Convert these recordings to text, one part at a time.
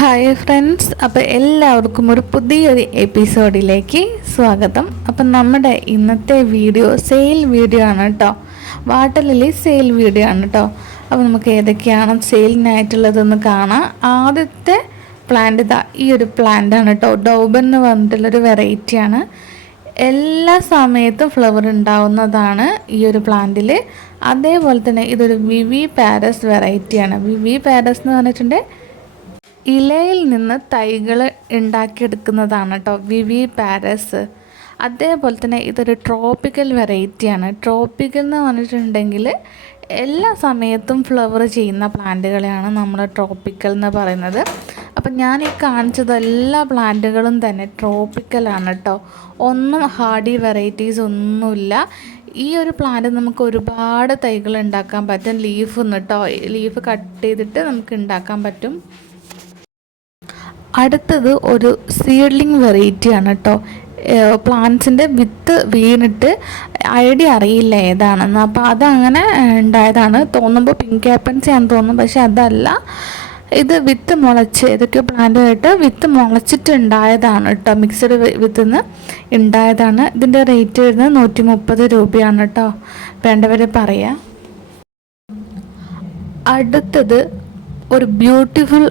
Hi friends അപ്പോൾ എല്ലാവർക്കും ഒരു പുതിയൊരു എപ്പിസോഡിലേക്ക് സ്വാഗതം. അപ്പം നമ്മുടെ ഇന്നത്തെ വീഡിയോ സെയിൽ വീഡിയോ ആണ് കേട്ടോ വാട്ടർ ലില്ലി സെയിൽ വീഡിയോ ആണ് കേട്ടോ അപ്പോൾ നമുക്ക് ഏതൊക്കെയാണ് സെയിലിനായിട്ടുള്ളതെന്ന് കാണാം. ആദ്യത്തെ പ്ലാന്റ് ഇതാ ഈ ഒരു പ്ലാന്റ് ആണ് കേട്ടോ ഡോബൻ എന്ന് പറഞ്ഞിട്ടുള്ളൊരു വെറൈറ്റിയാണ് എല്ലാ സമയത്തും ഫ്ലവർ ഉണ്ടാവുന്നതാണ് ഈ ഒരു പ്ലാന്റിൽ അതേപോലെ തന്നെ ഇതൊരു വിവി പാരസ് വെറൈറ്റിയാണ് വിവി പാരസ് എന്ന് പറഞ്ഞിട്ടുണ്ടെങ്കിൽ ഇലയിൽ നിന്ന് തൈകൾ ഉണ്ടാക്കിയെടുക്കുന്നതാണ് കേട്ടോ വിവി പാരസ്. അതേപോലെ തന്നെ ഇതൊരു ട്രോപ്പിക്കൽ വെറൈറ്റിയാണ് ട്രോപ്പിക്കൽ എന്ന് പറഞ്ഞിട്ടുണ്ടെങ്കിൽ എല്ലാ സമയത്തും ഫ്ലവർ ചെയ്യുന്ന പ്ലാന്റുകളെയാണ് നമ്മൾ ട്രോപ്പിക്കൽ എന്ന് പറയുന്നത്. അപ്പം ഞാൻ ഈ കാണിച്ചത് എല്ലാ പ്ലാന്റുകളും തന്നെ ട്രോപ്പിക്കലാണ് കേട്ടോ ഒന്നും ഹാർഡി വെറൈറ്റീസ് ഒന്നുമില്ല. ഈ ഒരു പ്ലാന്റ് നമുക്ക് ഒരുപാട് തൈകൾ ഉണ്ടാക്കാൻ പറ്റും. ലീഫ് കേട്ടോ ലീഫ് കട്ട് ചെയ്തിട്ട് നമുക്ക് ഉണ്ടാക്കാൻ പറ്റും. അടുത്തത് ഒരു സീഡ്ലിംഗ് വെറൈറ്റിയാണ് കേട്ടോ പ്ലാന്റ്സിന്റെ വിത്ത് വീണിട്ട് ഐഡിയ അറിയില്ല ഏതാണെന്ന്. അപ്പോൾ അതങ്ങനെ ഉണ്ടായതാണ്. തോന്നുമ്പോൾ പിങ്ക് ആപ്പൻസി ആണെന്ന് തോന്നും പക്ഷെ അതല്ല. ഇത് വിത്ത് മുളച്ച് ഏതൊക്കെ പ്ലാന്റായിട്ട് വിത്ത് മുളച്ചിട്ടുണ്ടായതാണ് കേട്ടോ മിക്സഡ് വിത്ത് നിന്ന് ഉണ്ടായതാണ്. ഇതിന്റെ റേറ്റ് വരുന്നത് നൂറ്റി മുപ്പത് രൂപയാണ് കേട്ടോ വേണ്ടവർ പറയാം. അടുത്തത് ഒരു ബ്യൂട്ടിഫുൾ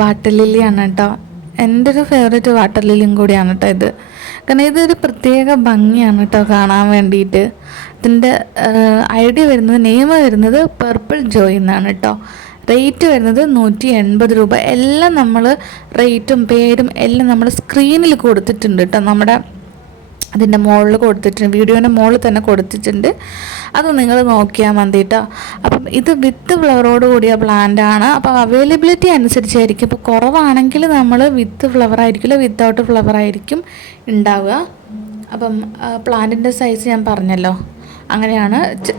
വാട്ടർ ലില്ലിയാണ് കേട്ടോ എന്റെ ഒരു ഫേവറേറ്റ് വാട്ടർ ലില്ലിയും കൂടിയാണ് കേട്ടോ ഇത്. കാരണം ഇതൊരു പ്രത്യേക ഭംഗിയാണ് കേട്ടോ കാണാൻ വേണ്ടിയിട്ട്. ഇതിന്റെ ഐഡിയ വരുന്നത് നെയിം വരുന്നത് പർപ്പിൾ ജോയ് എന്നാണ് കേട്ടോ റേറ്റ് വരുന്നത് നൂറ്റി എൺപത് രൂപ. എല്ലാം നമ്മൾ റേറ്റും പേരും എല്ലാം നമ്മൾ സ്ക്രീനിൽ കൊടുത്തിട്ടുണ്ട് കേട്ടോ നമ്മുടെ അതിന്റെ മുകളിൽ കൊടുത്തിട്ടുണ്ട് വീഡിയോന്റെ മുകളിൽ തന്നെ കൊടുത്തിട്ടുണ്ട്. അത് നിങ്ങൾ നോക്കിയാൽ മതി കേട്ടോ അപ്പം ഇത് വിത്ത് ഫ്ലവറോട് കൂടിയ പ്ലാന്റ് ആണ്. അപ്പോൾ അവൈലബിലിറ്റി അനുസരിച്ചായിരിക്കും. ഇപ്പോൾ കുറവാണെങ്കിൽ നമ്മൾ വിത്ത് ഫ്ലവർ ആയിരിക്കില്ല വിത്തൗട്ട് ഫ്ലവർ ആയിരിക്കും ഉണ്ടാവുക. അപ്പം പ്ലാന്റിന്റെ സൈസ് ഞാൻ പറഞ്ഞല്ലോ. അങ്ങനെയാണ്.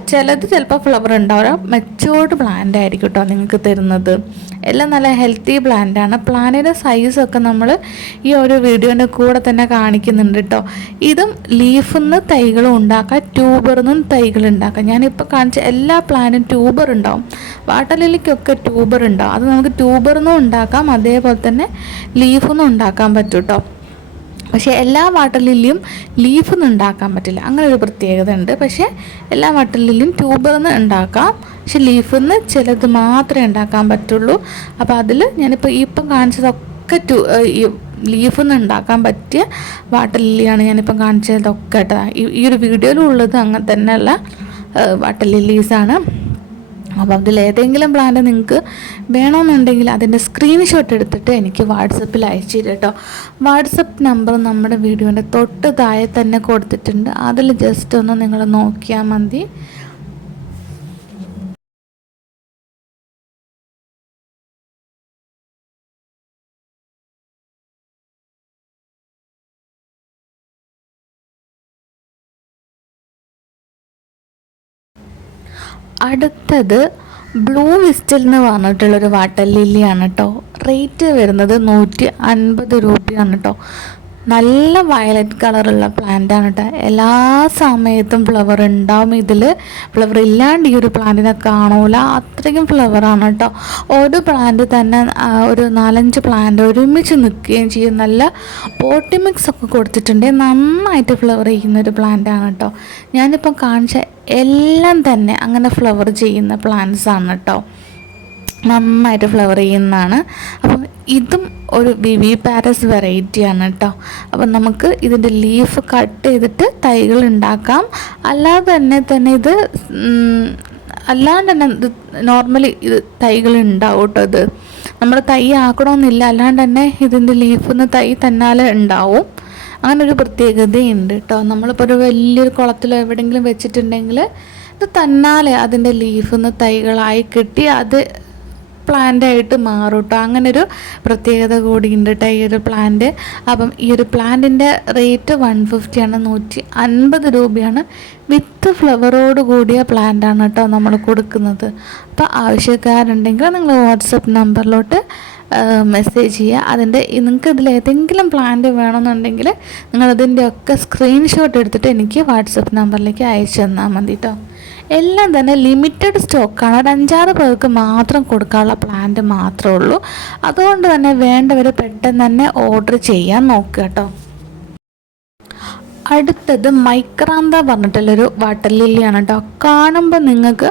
ചിലത് ചിലപ്പോൾ ഫ്ലവർ ഉണ്ടാവുക മെച്ചോർഡ് പ്ലാന്റ് ആയിരിക്കും കേട്ടോ നിങ്ങൾക്ക് തരുന്നത്. എല്ലാം നല്ല ഹെൽത്തി പ്ലാന്റ് ആണ്. പ്ലാന്റിന്റെ സൈസൊക്കെ നമ്മൾ ഈ ഒരു വീഡിയോന്റെ കൂടെ തന്നെ കാണിക്കുന്നുണ്ട് കേട്ടോ ഇതും ലീഫിൽ നിന്ന് തൈകളും ഉണ്ടാക്കാം. ട്യൂബറിൽ നിന്നും തൈകൾ ഉണ്ടാക്കാം. ഞാനിപ്പോൾ കാണിച്ച എല്ലാ പ്ലാന്റും ട്യൂബർ ഉണ്ടാവും. വാട്ടർ ലില്ലിക്കൊക്കെ ട്യൂബർ ഉണ്ടാവും. അത് നമുക്ക് ട്യൂബറിൽ നിന്നും ഉണ്ടാക്കാം. അതേപോലെ തന്നെ ലീഫിൽ നിന്നും ഉണ്ടാക്കാൻ പറ്റും കേട്ടോ പക്ഷേ എല്ലാ വാട്ടർ ലില്ലിയും ലീഫ് നിന്ന് ഉണ്ടാക്കാൻ പറ്റില്ല. അങ്ങനെ ഒരു പ്രത്യേകത ഉണ്ട്. പക്ഷേ എല്ലാ വാട്ടർ ലില്ലിയും ട്യൂബിൽ നിന്ന് ഉണ്ടാക്കാം. പക്ഷെ ലീഫിൽ നിന്ന് ചിലത് മാത്രമേ ഉണ്ടാക്കാൻ പറ്റുള്ളൂ. അപ്പോൾ അതിൽ ഞാനിപ്പോൾ ഇപ്പം കാണിച്ചതൊക്കെ ട്യൂ ലീഫ് നിന്ന് ഉണ്ടാക്കാൻ പറ്റിയ വാട്ടർ ലില്ലിയാണ് ഞാനിപ്പം കാണിച്ചതൊക്കെ കേട്ടോ ഈ ഒരു വീഡിയോയിലുള്ളത് അങ്ങനെ തന്നെയുള്ള വാട്ടർ ലില്ലീസാണ് അപ്പോൾ അതിൽ ഏതെങ്കിലും പ്ലാന്റ് നിങ്ങൾക്ക് വേണമെന്നുണ്ടെങ്കിൽ അതിന്റെ സ്ക്രീൻഷോട്ട് എടുത്തിട്ട് എനിക്ക് വാട്സപ്പിൽ അയച്ചു തരും കേട്ടോ വാട്സപ്പ് നമ്പർ നമ്മുടെ വീഡിയോന്റെ തൊട്ട് താഴെ തന്നെ കൊടുത്തിട്ടുണ്ട്. അതിൽ ജസ്റ്റ് ഒന്ന് നിങ്ങൾ നോക്കിയാൽ മതി. അടുത്തത് ബ്ലൂ വിസ്റ്റൽ എന്ന് പറഞ്ഞിട്ടുള്ളൊരു വാട്ടർ ലില്ലിയാണ് കേട്ടോ റേറ്റ് വരുന്നത് നൂറ്റി അൻപത് രൂപയാണ് കേട്ടോ നല്ല വയലറ്റ് കളറുള്ള ആണ് കേട്ടോ എല്ലാ സമയത്തും ഫ്ലവർ ഉണ്ടാവും ഇതിൽ ഫ്ലവർ ഇല്ലാണ്ട് ഈ ഒരു പ്ലാന്റിനെ കാണൂല. അത്രയ്ക്കും ഫ്ലവറാണ് കേട്ടോ ഒരു പ്ലാന്റ് തന്നെ ഒരു നാലഞ്ച് പ്ലാന്റ് ഒരുമിച്ച് നിൽക്കുകയും ചെയ്യും. നല്ല പോട്ടിമിക്സ് ഒക്കെ കൊടുത്തിട്ടുണ്ട്. നന്നായിട്ട് ഫ്ലവർ ചെയ്യുന്ന ഒരു പ്ലാന്റ് പ്ലാന്റാണ് കേട്ടോ ഞാനിപ്പം കാണിച്ച എല്ലാം തന്നെ അങ്ങനെ ഫ്ലവർ ചെയ്യുന്ന പ്ലാന്റ്സ് ആണ് കേട്ടോ നന്നായിട്ട് ഫ്ലവർ ചെയ്യുന്നതാണ്. അപ്പം ഇതും ഒരു വിവി പാരസ് വെറൈറ്റിയാണ് കേട്ടോ അപ്പം നമുക്ക് ഇതിന്റെ ലീഫ് കട്ട് ചെയ്തിട്ട് തൈകൾ ഉണ്ടാക്കാം. അല്ലാതെ തന്നെ തന്നെ ഇത് അല്ലാണ്ട് തന്നെ ഇത് നോർമലി ഇത് തൈകൾ ഉണ്ടാവും കേട്ടോ ഇത്. നമ്മൾ തൈ ആക്കണമെന്നില്ല അല്ലാണ്ട് തന്നെ ഇതിന്റെ ലീഫിൽ നിന്ന് തൈ തന്നാലെ ഉണ്ടാവും. അങ്ങനെ ഒരു പ്രത്യേകതയുണ്ട് കേട്ടോ നമ്മളിപ്പോൾ ഒരു വലിയൊരു കുളത്തിലോ എവിടെയെങ്കിലും വെച്ചിട്ടുണ്ടെങ്കിൽ ഇത് തന്നാലെ അതിന്റെ ലീഫ് നിന്ന് തൈകളായി കിട്ടി. അത് പ്ലാന്റായിട്ട് മാറും കേട്ടോ അങ്ങനെ ഒരു പ്രത്യേകത കൂടി ഉണ്ട് കേട്ടോ ഈ ഒരു പ്ലാന്റ് അപ്പം ഈ ഒരു പ്ലാന്റിന്റെ റേറ്റ് വൺ ഫിഫ്റ്റിയാണ് നൂറ്റി അൻപത് രൂപയാണ് വിത്ത് ഫ്ലവറോട് കൂടിയ പ്ലാന്റാണ് കേട്ടോ നമ്മൾ കൊടുക്കുന്നത്. അപ്പോൾ ആവശ്യക്കാരുണ്ടെങ്കിൽ നിങ്ങൾ വാട്സപ്പ് നമ്പറിലോട്ട് മെസ്സേജ് ചെയ്യുക. അതിന്റെ നിങ്ങൾക്ക് ഇതിൽ ഏതെങ്കിലും പ്ലാന്റ് വേണമെന്നുണ്ടെങ്കിൽ നിങ്ങളതിന്റെ ഒക്കെ സ്ക്രീൻഷോട്ട് എടുത്തിട്ട് എനിക്ക് വാട്സപ്പ് നമ്പറിലേക്ക് അയച്ചു തന്നാൽ മതി കേട്ടോ എല്ലാം തന്നെ ലിമിറ്റഡ് സ്റ്റോക്കാണ് ഒരു അഞ്ചാറ് പേർക്ക് മാത്രം കൊടുക്കാനുള്ള പ്ലാന്റ് മാത്രമേ ഉള്ളൂ അതുകൊണ്ട് തന്നെ വേണ്ടവർ പെട്ടെന്ന് തന്നെ ഓർഡർ ചെയ്യാൻ നോക്കുക കേട്ടോ. അടുത്തത് മൈക്രാന്ത പറഞ്ഞിട്ടുള്ളൊരു വാട്ടർ ലില്ലിയാണ് കേട്ടോ. കാണുമ്പോൾ നിങ്ങൾക്ക്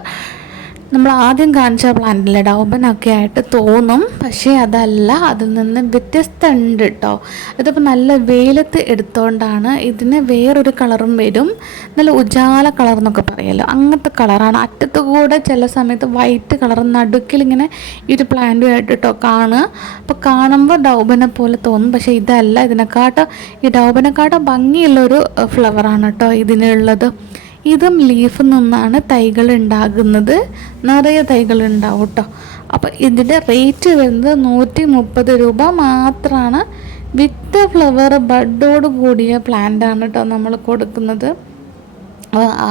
നമ്മൾ ആദ്യം കാണിച്ച പ്ലാന്റിലെ ഡൗബനൊക്കെ ആയിട്ട് തോന്നും. പക്ഷേ അതല്ല അതിൽ നിന്ന് വ്യത്യസ്തമുണ്ട് കേട്ടോ ഇതിപ്പോൾ നല്ല വെയിലത്ത് എടുത്തുകൊണ്ടാണ് ഇതിന് വേറൊരു കളറും വരും. നല്ല ഉജാല കളർ എന്നൊക്കെ പറയുമല്ലോ അങ്ങനത്തെ കളറാണ് അറ്റത്ത് കൂടെ ചില സമയത്ത് വൈറ്റ് കളർ നടുക്കിൽ ഇങ്ങനെ ഈ ഒരു പ്ലാന്റുമായിട്ട് കേട്ടോ കാണുക. അപ്പോൾ കാണുമ്പോൾ ഡൗബനെ പോലെ തോന്നും. പക്ഷേ ഇതല്ല ഇതിനെക്കാട്ടും ഈ ഡൗബനെക്കാട്ടും ഭംഗിയുള്ളൊരു ഫ്ലവറാണ് കേട്ടോ ഇതിനുള്ളത്. ഇതും ലീഫിൽ നിന്നാണ് തൈകൾ ഉണ്ടാകുന്നത്. നിറയെ തൈകൾ ഉണ്ടാവും കേട്ടോ അപ്പോൾ ഇതിന്റെ റേറ്റ് വരുന്നത് നൂറ്റി മുപ്പത് രൂപ മാത്രമാണ് വിത്ത് ഫ്ലവർ ബഡോട് കൂടിയ പ്ലാന്റ് ആണ് കേട്ടോ നമ്മൾ കൊടുക്കുന്നത്.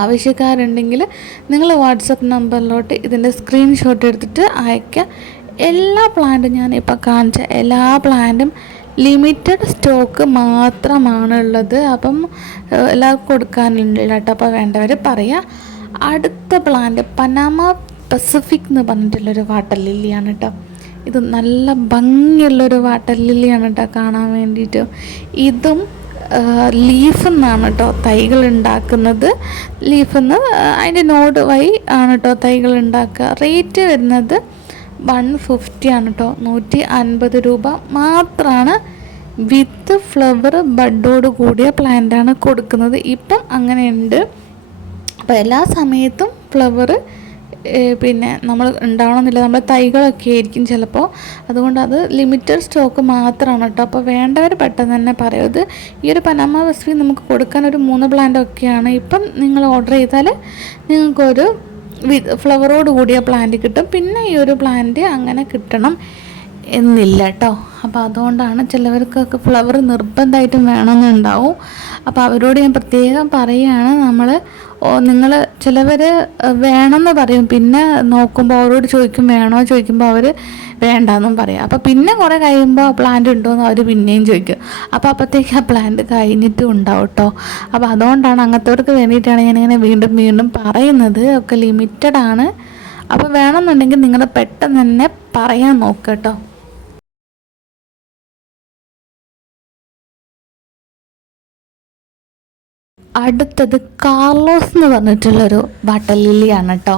ആവശ്യക്കാരുണ്ടെങ്കിൽ നിങ്ങൾ വാട്സപ്പ് നമ്പറിലോട്ട് ഇതിന്റെ സ്ക്രീൻഷോട്ട് എടുത്തിട്ട് അയക്കുക എല്ലാ പ്ലാന്റും ഞാൻ ഇപ്പോൾ കാണിച്ച എല്ലാ പ്ലാന്റും ലിമിറ്റഡ് സ്റ്റോക്ക് മാത്രമാണ് ഉള്ളത് അപ്പം എല്ലാവർക്കും കൊടുക്കാനുണ്ട് കേട്ടോ. അപ്പോൾ വേണ്ടവർ പറയാം. അടുത്ത പ്ലാന്റ് പനാമ പസഫിക് എന്ന് പറഞ്ഞിട്ടുള്ളൊരു വാട്ടർ ലില്ലിയാണ് കേട്ടോ. ഇത് നല്ല ഭംഗിയുള്ളൊരു വാട്ടർ ലില്ലിയാണ് കേട്ടോ കാണാൻ വേണ്ടിയിട്ട്. ഇതും ലീഫ് നിന്നാണ് കേട്ടോ തൈകൾ ഉണ്ടാക്കുന്നത്. ലീഫ് നിന്ന് അതിന്റെ നോഡ് വൈ ആണ് കേട്ടോ തൈകൾ ഉണ്ടാക്കുക. റേറ്റ് വരുന്നത് വൺ ഫിഫ്റ്റി ആണ് കേട്ടോ നൂറ്റി അൻപത് രൂപ മാത്രമാണ് വിത്ത് ഫ്ലവർ ബഡോട് കൂടിയ പ്ലാന്റാണ് കൊടുക്കുന്നത്. ഇപ്പം അങ്ങനെയുണ്ട്. അപ്പോൾ എല്ലാ സമയത്തും ഫ്ലവർ പിന്നെ നമ്മൾ ഉണ്ടാവണമെന്നില്ല. നമ്മൾ തൈകളൊക്കെ ആയിരിക്കും ചിലപ്പോൾ അതുകൊണ്ട് അത് ലിമിറ്റഡ് സ്റ്റോക്ക് മാത്രമാണ് കേട്ടോ അപ്പോൾ വേണ്ടവർ പെട്ടെന്ന് തന്നെ പറയും. ഇത് ഈ ഒരു പനാമ വസ്തു നമുക്ക് കൊടുക്കാൻ ഒരു മൂന്ന് പ്ലാന്റ് ഒക്കെയാണ്. ഇപ്പം നിങ്ങൾ ഓർഡർ ചെയ്താൽ നിങ്ങൾക്കൊരു ഫ്ലവറോട് കൂടിയ പ്ലാന്റ് കിട്ടും. പിന്നെ ഈ ഒരു പ്ലാന്റ് അങ്ങനെ കിട്ടണം. എന്നില്ല കേട്ടോ അപ്പോൾ അതുകൊണ്ടാണ് ചിലവർക്കൊക്കെ ഫ്ലവർ നിർബന്ധമായിട്ടും വേണമെന്നുണ്ടാവും. അപ്പോൾ അവരോട് ഞാൻ പ്രത്യേകം പറയുകയാണ് നമ്മൾ നിങ്ങൾ ചിലവർ വേണമെന്ന് പറയും. പിന്നെ നോക്കുമ്പോൾ അവരോട് ചോദിക്കും വേണോ ചോദിക്കുമ്പോൾ അവർ വേണ്ടെന്നും പറയും. അപ്പോൾ പിന്നെ കുറേ കഴിയുമ്പോൾ പ്ലാന്റ് ഉണ്ടോ എന്ന് അവർ പിന്നെയും ചോദിക്കും. അപ്പോൾ അപ്പോഴത്തേക്ക് ആ പ്ലാന്റ് കഴിഞ്ഞിട്ടും ഉണ്ടാവും കേട്ടോ അപ്പോൾ അതുകൊണ്ടാണ് അങ്ങനത്തവർക്ക് വേണ്ടിയിട്ടാണ് ഞാനിങ്ങനെ വീണ്ടും വീണ്ടും പറയുന്നത്. ഒക്കെ ലിമിറ്റഡ് ആണ്. അപ്പോൾ വേണമെന്നുണ്ടെങ്കിൽ നിങ്ങൾ പെട്ടെന്ന് തന്നെ പറയാൻ നോക്കുക കേട്ടോ അടുത്തത് കാർലോസ് എന്ന് പറഞ്ഞിട്ടുള്ളൊരു ബട്ടർ ലില്ലിയാണ് കേട്ടോ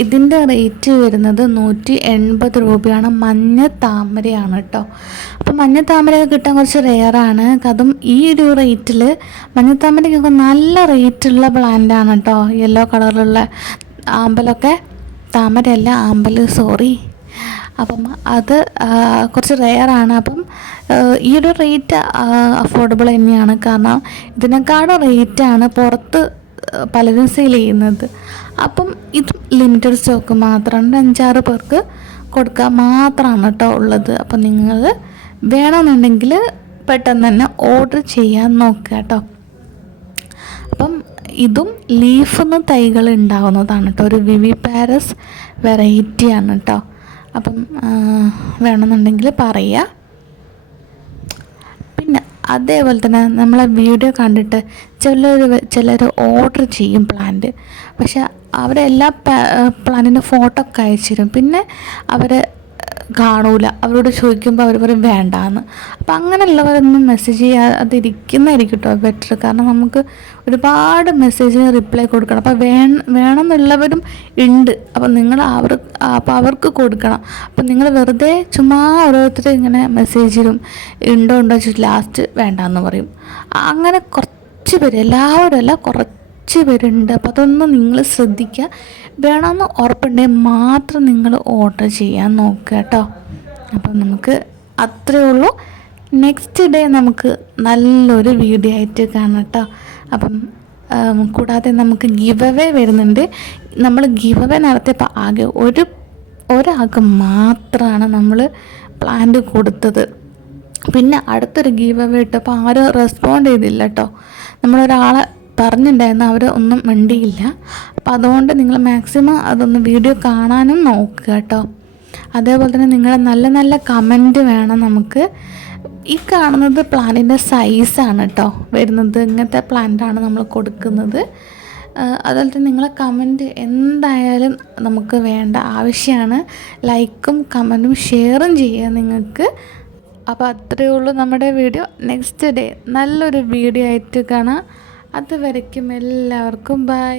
ഇതിന്റെ റേറ്റ് വരുന്നത് നൂറ്റി എൺപത് രൂപയാണ് മഞ്ഞ താമരയാണ് കേട്ടോ അപ്പോൾ മഞ്ഞ താമരയൊക്കെ കിട്ടാൻ കുറച്ച് റെയറാണ് അതും ഈ ഒരു റേറ്റിൽ മഞ്ഞ താമരയ്ക്കൊക്കെ നല്ല റേറ്റുള്ള പ്ലാന്റാണ് കേട്ടോ യെല്ലോ കളറിലുള്ള ആമ്പലൊക്കെ. താമരയല്ല ആമ്പൽ സോറി അപ്പം അത് കുറച്ച് റെയറാണ് അപ്പം ഈ ഒരു റേറ്റ് അഫോർഡബിൾ തന്നെയാണ്. കാരണം ഇതിനേക്കാളും റേറ്റാണ് പുറത്ത് പലരും സെയിൽ ചെയ്യുന്നത്. അപ്പം ഇത് ലിമിറ്റഡ് സ്റ്റോക്ക് മാത്രമാണ് അഞ്ചാറ് പേർക്ക് കൊടുക്കാൻ മാത്രമാണ് കേട്ടോ ഉള്ളത്. അപ്പം നിങ്ങൾ വേണമെന്നുണ്ടെങ്കിൽ പെട്ടെന്ന് തന്നെ ഓർഡർ ചെയ്യാൻ നോക്കുക കേട്ടോ അപ്പം ഇതും ലീഫിൽ നിന്ന് തൈകൾ ഉണ്ടാവുന്നതാണ് കേട്ടോ ഒരു വിവി പാരസ് വെറൈറ്റിയാണ് കേട്ടോ അപ്പം വേണമെന്നുണ്ടെങ്കിൽ പറയുക. പിന്നെ അതേപോലെ തന്നെ നമ്മളെ വീഡിയോ കണ്ടിട്ട് ചിലർ ചിലർ ഓർഡർ ചെയ്യും പ്ലാന്റ് പക്ഷെ അവരെല്ലാ പ്ലാനിന്റെ ഫോട്ടോ ഒക്കെ അയച്ചു തരും. പിന്നെ അവർ കാണൂല. അവരോട് ചോദിക്കുമ്പോൾ അവർ പറയും വേണ്ടാന്ന്. അപ്പം അങ്ങനെയുള്ളവരൊന്നും മെസ്സേജ് ചെയ്യാതിരിക്കുന്നതായിരിക്കും കേട്ടോ ബെറ്റർ കാരണം നമുക്ക് ഒരുപാട് മെസ്സേജിന് റിപ്ലൈ കൊടുക്കണം. അപ്പോൾ വേ വേണമെന്നുള്ളവരും ഉണ്ട്. അപ്പം നിങ്ങൾ അവർ അപ്പോൾ അവർക്ക് കൊടുക്കണം. അപ്പം നിങ്ങൾ വെറുതെ ചുമ്മാ ഓരോരുത്തർ ഇങ്ങനെ മെസ്സേജിലും ഉണ്ടോ ഉണ്ടോ ചോദിച്ചു ലാസ്റ്റ് വേണ്ടാന്ന് പറയും. അങ്ങനെ കുറച്ച് പേര് എല്ലാവരും അല്ല കുറച്ച് പേരുണ്ട്. അപ്പോൾ അതൊന്നും നിങ്ങൾ ശ്രദ്ധിക്കുക വേണമെന്ന് ഉറപ്പുണ്ടെങ്കിൽ മാത്രം നിങ്ങൾ ഓർഡർ ചെയ്യാൻ നോക്കുക കേട്ടോ. അപ്പം നമുക്ക് അത്രയേ ഉള്ളൂ. നെക്സ്റ്റ് ഡേ നമുക്ക് നല്ലൊരു വീഡിയോ ആയിട്ട് കാണാം കേട്ടോ. അപ്പം കൂടാതെ നമുക്ക് ഗിവ് അവേ വരുന്നുണ്ട്. നമ്മൾ ഗിവ് അവേ നടത്തിയപ്പോൾ ആകെ ഒരു ഒരാൾക്ക് മാത്രമാണ് നമ്മൾ പ്ലാന്റ് കൊടുത്തത്. പിന്നെ അടുത്തൊരു ഗീവ് അവേ ഇട്ടപ്പോൾ ആരും റെസ്പോണ്ട് ചെയ്തില്ല കേട്ടോ. നമ്മളൊരാളെ പറഞ്ഞിട്ടുണ്ടായിരുന്നു അവർ ഒന്നും മിണ്ടിയില്ല. അപ്പം അതുകൊണ്ട് നിങ്ങൾ മാക്സിമം അതൊന്ന് വീഡിയോ കാണാനും നോക്കുക കേട്ടോ. അതേപോലെ തന്നെ നിങ്ങളുടെ നല്ല നല്ല കമന്റ് വേണം നമുക്ക്. ഈ കാണുന്നത് പ്ലാന്റിന്റെ സൈസാണ് കേട്ടോ. വരുന്നത് ഇങ്ങനത്തെ പ്ലാന്റാണ് നമ്മൾ കൊടുക്കുന്നത്. അതുപോലെ തന്നെ നിങ്ങളെ കമന്റ് എന്തായാലും നമുക്ക് വേണ്ട ആവശ്യമാണ് ലൈക്കും കമന്റും ഷെയറും ചെയ്യുക നിങ്ങൾക്ക്. അപ്പോൾ അത്രയേ ഉള്ളൂ നമ്മുടെ വീഡിയോ നെക്സ്റ്റ് ഡേ നല്ലൊരു വീഡിയോ ആയിട്ട് കാണാം. അതുവരയ്ക്കും എല്ലാവർക്കും ബൈ